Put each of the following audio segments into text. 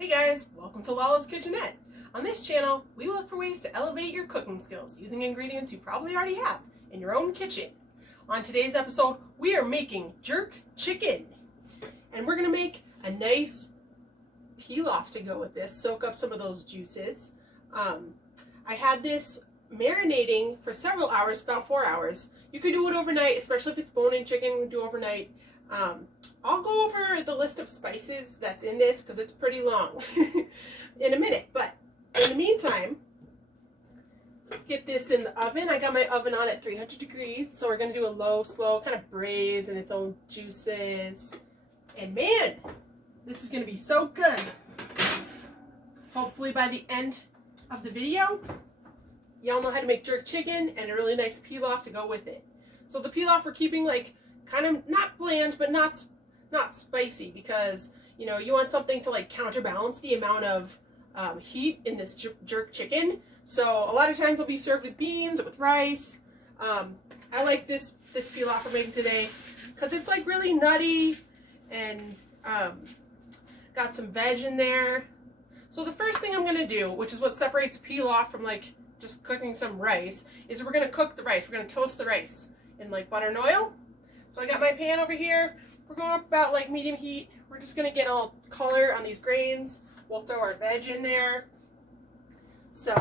Hey guys, welcome to Lala's Kitchenette. On this channel, we look for ways to elevate your cooking skills using ingredients you probably already have in your own kitchen. On today's episode, we are making jerk chicken. And we're gonna make a nice pilaf to go with this, soak up some of those juices. I had this marinating for several hours, about 4 hours. You could do it overnight, especially if it's bone-in chicken, do overnight. I'll go over the list of spices that's in this because it's pretty long in a minute. But in the meantime, get this in the oven. I got my oven on at 300 degrees. So we're going to do a low, slow kind of braise in its own juices. And man, this is going to be so good. Hopefully by the end of the video, y'all know how to make jerk chicken and a really nice pilaf to go with it. So the pilaf we're keeping like kind of not bland, but not spicy because, you know, you want something to like counterbalance the amount of heat in this jerk chicken. So a lot of times it'll be served with beans or with rice. I like this pilaf we're making today because it's like really nutty and got some veg in there. So the first thing I'm going to do, which is what separates pilaf from like just cooking some rice, is we're going to cook the rice. We're going to toast the rice in like butter and oil. So I got my pan over here. We're going up about like medium heat. We're just going to get all color on these grains. We'll throw our veg in there. So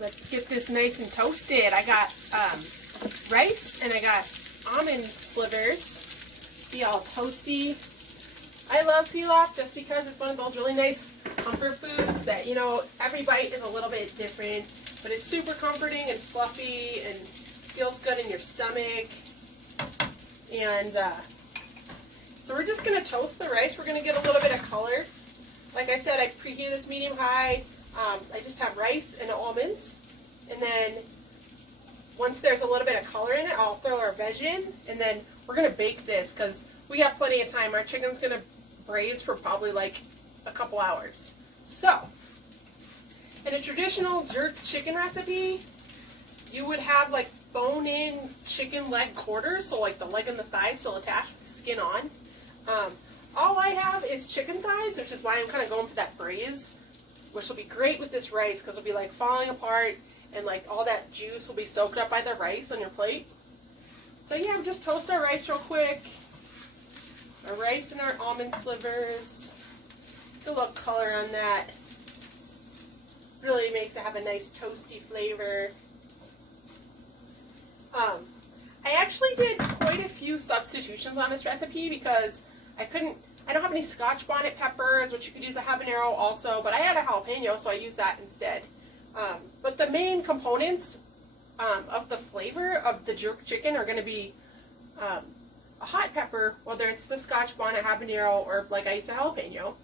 let's get this nice and toasted. I got rice and I got almond slivers. Be all toasty. I love pilaf just because it's one of those really nice comfort foods that, you know, every bite is a little bit different. But it's super comforting and fluffy and feels good in your stomach. And so we're just going to toast the rice. We're going to get a little bit of color. Like I said, I preheated this medium high. I just have rice and almonds. And then once there's a little bit of color in it, I'll throw our veg in. And then we're going to bake this because we got plenty of time. Our chicken's going to braise for probably like a couple hours. So in a traditional jerk chicken recipe, you would have like bone-in chicken leg quarters, so like the leg and the thigh still attached with the skin on. All I have is chicken thighs, which is why I'm kind of going for that braise, which will be great with this rice because it'll be like falling apart and like all that juice will be soaked up by the rice on your plate. So yeah, we'll just toast our rice real quick. Our rice and our almond slivers. Get a little color on that. Really makes it have a nice toasty flavor. I actually did quite a few substitutions on this recipe because I don't have any Scotch bonnet peppers, which you could use a habanero also, but I had a jalapeno, so I used that instead. But the main components of the flavor of the jerk chicken are going to be a hot pepper, whether it's the Scotch bonnet habanero or like I used a jalapeno.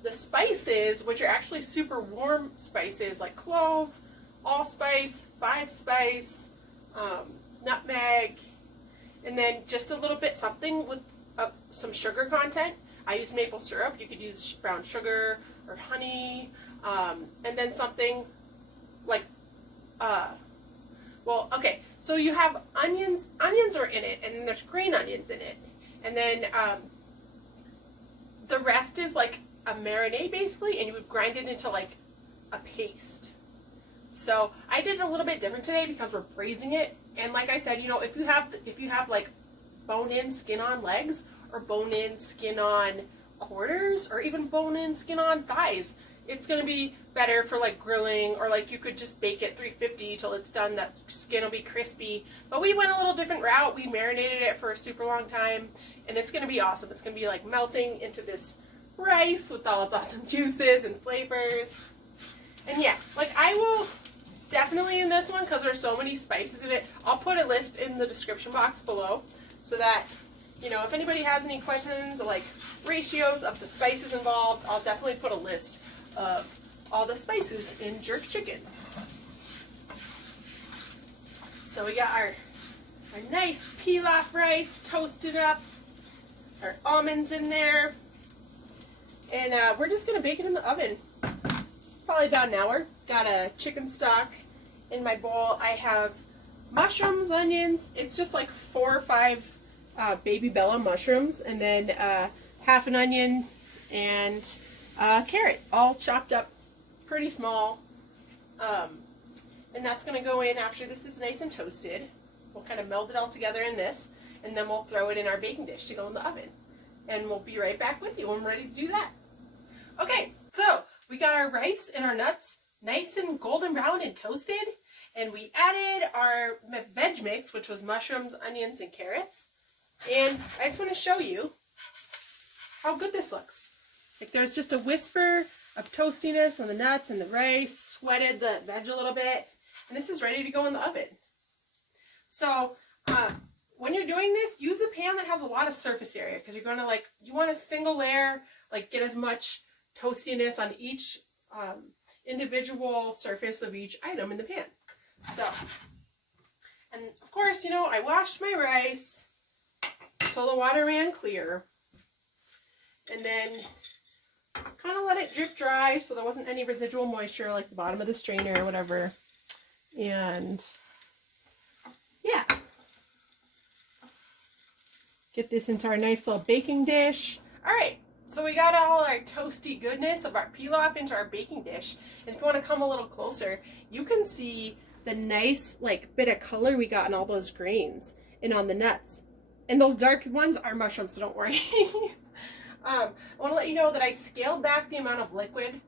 The spices, which are actually super warm spices like clove, allspice, 5-spice, nutmeg, and then just a little bit something with some sugar content. I use maple syrup. You could use brown sugar or honey, and then something like, well, okay, so you have onions. Onions are in it, and then there's green onions in it, and then the rest is like a marinade basically, and you would grind it into like a paste. So I did a little bit different today because we're braising it, and like I said, you know, if you have like bone-in skin-on legs or bone-in skin-on quarters or even bone-in skin-on thighs, it's going to be better for like grilling, or like you could just bake it 350 till it's done. That skin will be crispy. But we went a little different route. We marinated it for a super long time, and it's going to be awesome. It's going to be like melting into this rice with all its awesome juices and flavors. And yeah, like I will definitely in this one, because there's so many spices in it, I'll put a list in the description box below so that, you know, if anybody has any questions or like ratios of the spices involved, I'll definitely put a list of all the spices in jerk chicken. So we got our nice pilaf rice toasted up, our almonds in there, and we're just going to bake it in the oven. Probably about an hour. Got a chicken stock in my bowl. I have mushrooms, onions. It's just like 4 or 5 baby bella mushrooms, and then half an onion and carrot, all chopped up pretty small. And that's going to go in after this is nice and toasted. We'll kind of meld it all together in this, and then we'll throw it in our baking dish to go in the oven. And we'll be right back with you when we're ready to do that. Okay, so we got our rice and our nuts nice and golden brown and toasted, and we added our veg mix, which was mushrooms, onions, and carrots. And I just want to show you how good this looks. Like, there's just a whisper of toastiness on the nuts and the rice, sweated the veg a little bit, and this is ready to go in the oven. So when you're doing this, use a pan that has a lot of surface area, because you're going to, like, you want a single layer, like, get as much toastiness on each individual surface of each item in the pan. So, and of course, you know, I washed my rice until the water ran clear, and then kind of let it drip dry so there wasn't any residual moisture, like the bottom of the strainer or whatever. And yeah, get this into our nice little baking dish. All right, so we got all our toasty goodness of our pilaf into our baking dish. And if you want to come a little closer, you can see the nice, like, bit of color we got in all those grains and on the nuts. And those dark ones are mushrooms, so don't worry. I want to let you know that I scaled back the amount of liquid,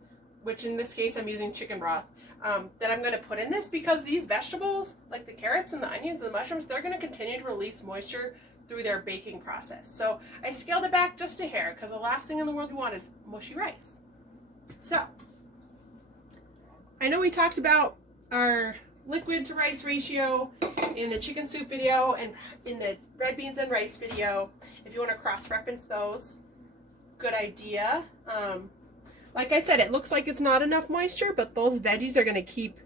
which in this case I'm using chicken broth, that I'm going to put in this, because these vegetables, like the carrots and the onions and the mushrooms, they're going to continue to release moisture through their baking process. So I scaled it back just a hair, because the last thing in the world we want is mushy rice. So I know we talked about our liquid to rice ratio in the chicken soup video and in the red beans and rice video. If you want to cross-reference those, good idea. Like I said, it looks like it's not enough moisture, but those veggies are going to keep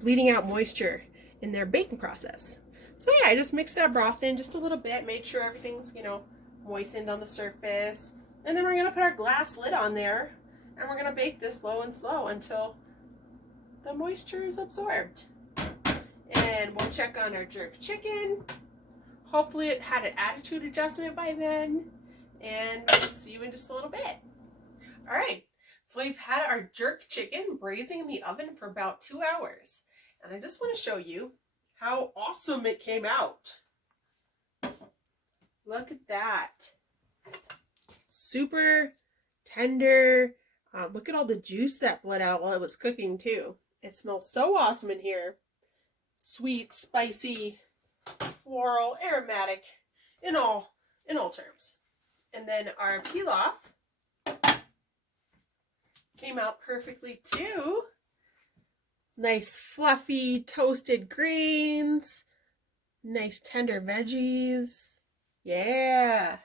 bleeding out moisture in their baking process. So yeah, I just mixed that broth in just a little bit, made sure everything's, you know, moistened on the surface. And then we're going to put our glass lid on there, and we're going to bake this low and slow until the moisture is absorbed. And we'll check on our jerk chicken. Hopefully it had an attitude adjustment by then. And we'll see you in just a little bit. All right, so we've had our jerk chicken braising in the oven for about 2 hours. And I just want to show you how awesome it came out. Look at that. Super tender. Look at all the juice that bled out while it was cooking too. It smells so awesome in here. Sweet, spicy, floral, aromatic, in all terms. And then our pilaf came out perfectly too. Nice fluffy toasted grains, nice tender veggies. Yeah.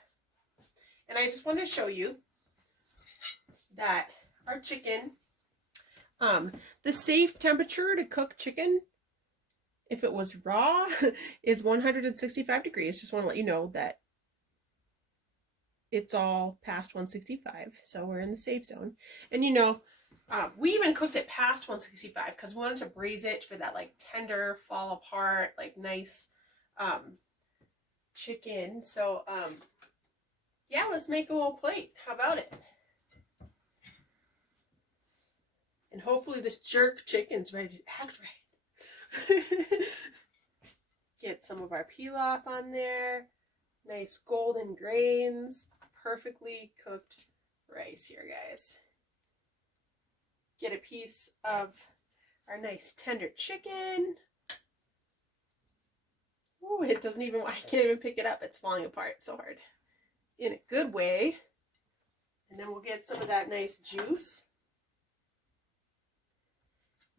And I just want to show you that our chicken, the safe temperature to cook chicken, if it was raw, is 165 degrees. Just want to let you know that it's all past 165, so we're in the safe zone. And you know, we even cooked it past 165 because we wanted to braise it for that, like, tender, fall apart, like, nice chicken. So yeah, let's make a little plate. How about it? And hopefully this jerk chicken's ready to act right. Get some of our pilaf on there. Nice golden grains. Perfectly cooked rice here, guys. Get a piece of our nice tender chicken. Ooh, it doesn't even, I can't even pick it up. It's falling apart so hard. In a good way. And then we'll get some of that nice juice.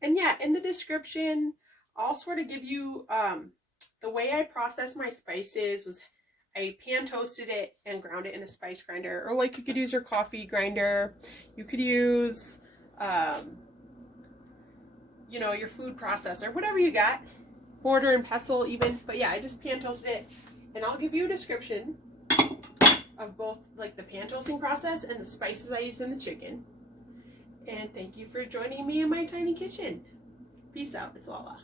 And yeah, in the description, I'll sort of give you, the way I process my spices was I pan toasted it and ground it in a spice grinder. Or, like, you could use your coffee grinder. You could use, you know, your food processor, whatever you got. Mortar and pestle even. But yeah, I just pan toasted it. And I'll give you a description of both, like, the pan toasting process and the spices I used in the chicken. And thank you for joining me in my tiny kitchen. Peace out. It's Lala.